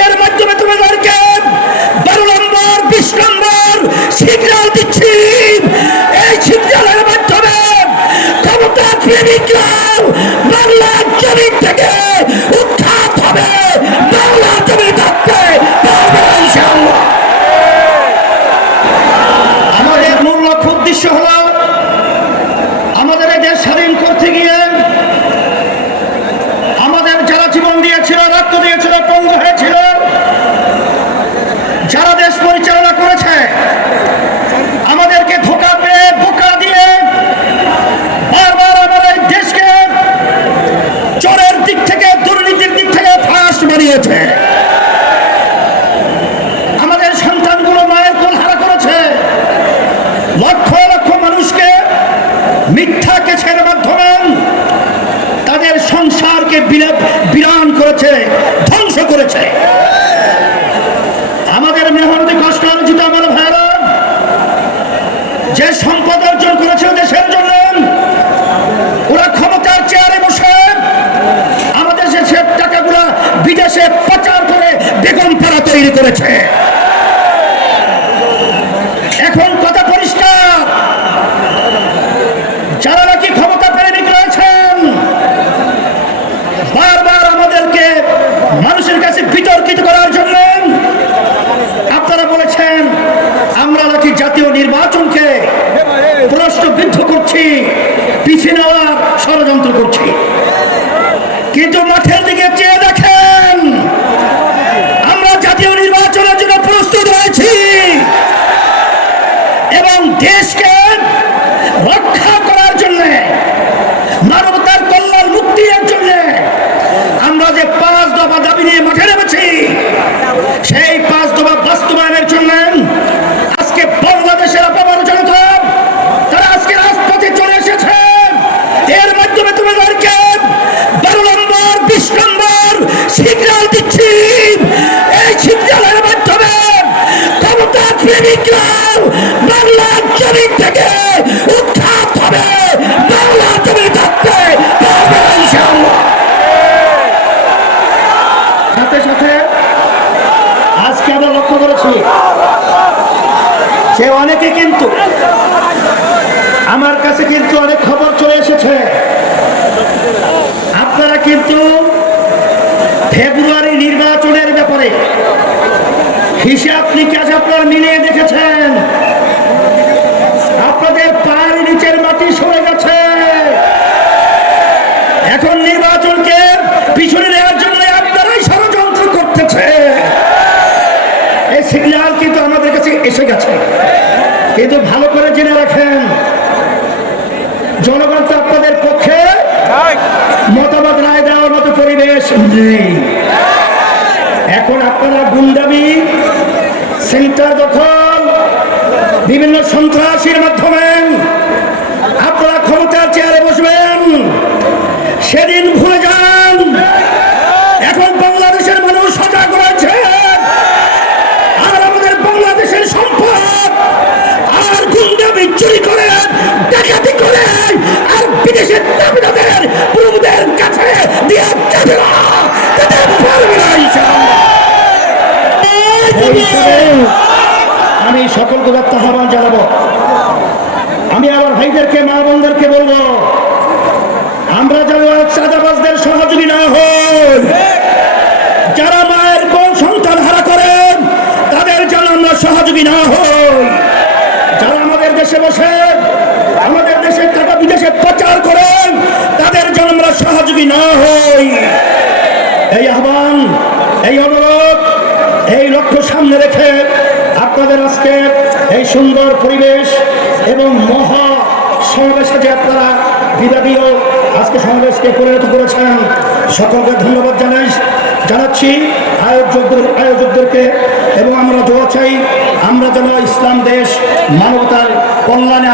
এর মাধ্যমে তোমাদেরকে 12 নম্বর 20 নম্বর সিগন্যাল দিচ্ছি। এই সিগন্যালের মাধ্যমে ক্ষমতা প্রেমিকরাও বাংলার জমিন থেকে উৎখাত হবে, বাংলার জমি থাকতে পারবে না ইনশাআল্লাহ। আমাদের মূল লক্ষ্য উদ্দেশ্য হলো আমাদের এই দেশ স্বাধীন করতে গিয়ে আমাদের যারা জীবন দিয়েছিল, রক্ত দিয়েছিল, পঙ্গু হয়েছিল, যারা দেশ পরিচালনা করেছে, আমাদেরকে ধোঁকা পেয়ে বোকা দিয়ে বারবার আমাদের দেশকে চোরের দিক থেকে, দুর্নীতির দিক থেকে ফাঁস বানিয়েছে। আমাদের সন্তানগুলো মায়ের কোল হারা করেছে, লক্ষ লক্ষ মানুষকে মিথ্যা কেসের মাধ্যমে তাদের সংসারকে বিরান করেছে, ধ্বংস করেছে। আমাদের মেহনতি কষ্ট অর্জিত আমার ভাইরা যে সম্পদ অর্জন করেছে দেশের জন্য, ওরা ক্ষমতার চেয়ারে বসে আমাদের দেশের টাকাগুলা বিদেশে পাচার করে বেগম পাড়া তৈরি করেছে। এখন কথা পরিষ্কার, যারা নাকি ক্ষমতা প্রেমিক রয়েছেন, বারবার আমাদেরকে মানুষের কাছে বিতর্কিত করার জন্য আপনারা বলেছেন আমরা নাকি জাতীয় নির্বাচনকে প্রশ্নবিদ্ধ করছি, পিছিয়ে নেওয়ার ষড়যন্ত্র করছি। কিন্তু মাঠের দিকে চেয়ে দেখেন, আমরা জাতীয় নির্বাচনের জন্য প্রস্তুত রয়েছি এবং দেশকে রক্ষা করার জন্য, মানবতার কল্যাণ মুক্তির জন্য আমরা যে 5 দফা দাবি নিয়ে মাঠে নেমেছি, সেই 5 দফা বাস্তবায়নের জন্য আজকে বাংলাদেশের আপামর জনতা তারা আজকে রাজপথে চলে এসেছে। এর মাধ্যমে তোমাদেরকে 12 নম্বর 20 নম্বর সিগন্যাল দিচ্ছি। এই সিগন্যালের মাধ্যমে ক্ষমতা প্রেমিকরাও বাংলার জমিন থেকে উৎখাত হবে, বাংলার জমি থাকতে পারবে না ইনশাআল্লাহ। সাথে সাথে আজকে আমরা লক্ষ্য করেছি যে অনেকে কিন্তু আমার কাছে কিন্তু অনেক খবর চলে এসেছে, আপনারা কিন্তু ফেব্রুয়ারি নির্বাচনের ব্যাপারে হিসাব নিকাশ আপনারা মিলিয়ে দেখেছেন, আপনাদের পায়ের নিচের মাটি সরে গেছে। এখন নির্বাচনকে পিছনে নেওয়ার জন্য আপনারাই ষড়যন্ত্র করতেছে। এই সিগন্যাল কিন্তু আমাদের কাছে এসে গেছে, কিন্তু ভালো করে জেনে রাখেন, জনগণ তো আপনাদের পক্ষে মতামত রায় দেওয়ার মতো পরিবেশ নেই। এখন আপনারা গুন্ডামি, সেন্টার দখল, বিভিন্ন সন্ত্রাসীর মাধ্যমে আপনারা ক্ষমতার চেয়ারে বসবেন, সেদিন ভুলে যান। এখন বাংলাদেশের মানুষ সজাগ রয়েছে, আর আমাদের বাংলাদেশের সম্পদ আর গুন্ডামি চুরি করে, ডাকাতি করে, আর বিদেশের দাবিদাদের প্রভুদের কাছে দিয়ে যাবে না, তাদের পারবে না ইনশাআল্লাহ। আমি সকলকে আহ্বান জানাবো, আমি আমার ভাইদেরকে, মা বোনদেরকে বলবো, আমরা যেন চাঁদাবাজদের সহযোগী না হই। যারা মায়ের কোন সন্তান হারা করেন তাদের যেন আমরা সহযোগী না হই। যারা আমাদের দেশে বসে আমাদের দেশের টাকা বিদেশে পাচার করেন তাদের যেন আমরা সহযোগী না হই। এই আহ্বান, এই অনুরোধ, এই লক্ষ্য সামনে রেখে আপনাদের আজকে এই সুন্দর পরিবেশ এবং মহা সমাবেশে যে আপনারা বিভাগীয় আজকে সমাবেশকে পরিণত করেছেন, সকলকে ধন্যবাদ জানাচ্ছি আয়োজকদেরকে। এবং আমরা দোয়া চাই আমরা যেন ইসলাম দেশ মানবতার কল্যাণে